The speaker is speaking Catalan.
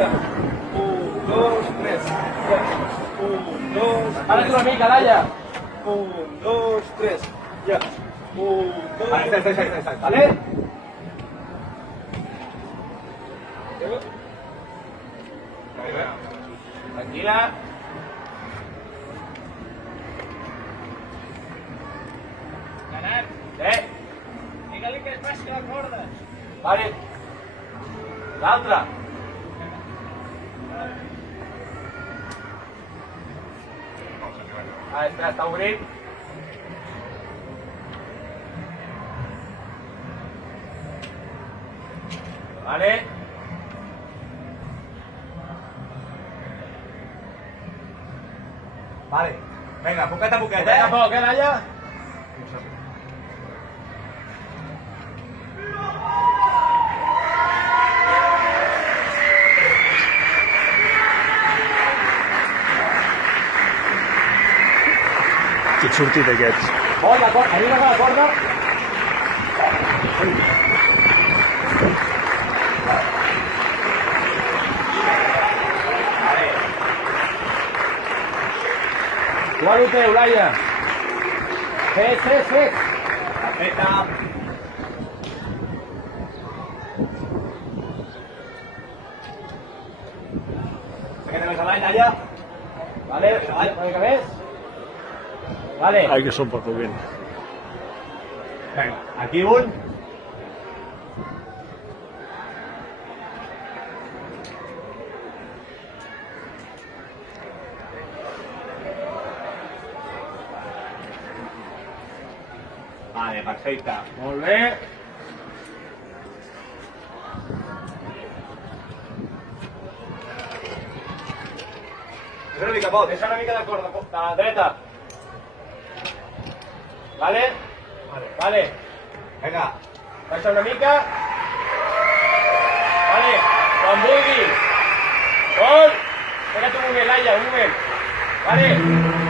Ya. 1, 2, 3. Ya. 1, 2, 3. Párate una mica, Laia. 1, 2, 3. Ya. 1, 2, Vale, 3. está. ¿Vale? Tranquila. Ganar. Digue-li que es passi la corda. Vale. L'altra. Espera, està obrint. Vale. Vale. Vinga, poquet a poquet, Poquet a poc, Laia? Que et surti d'aquests. Molt d'acord, arriba a la corda. Quant ho teu, Laia? Fes. Perfecte. Fica't més avall, Laia. Vale, una mica més. Vale. Ai, que són per movent. Vinga, aquí un. Vale, perfecte. Molt bé. És una mica poc. Deixa una mica de corda, de la dreta. Vale? Vale. Vinga. Baixa una mica. Vale, quan vulguis. Vol. Espera't un moment, Laia, un moment. Vale.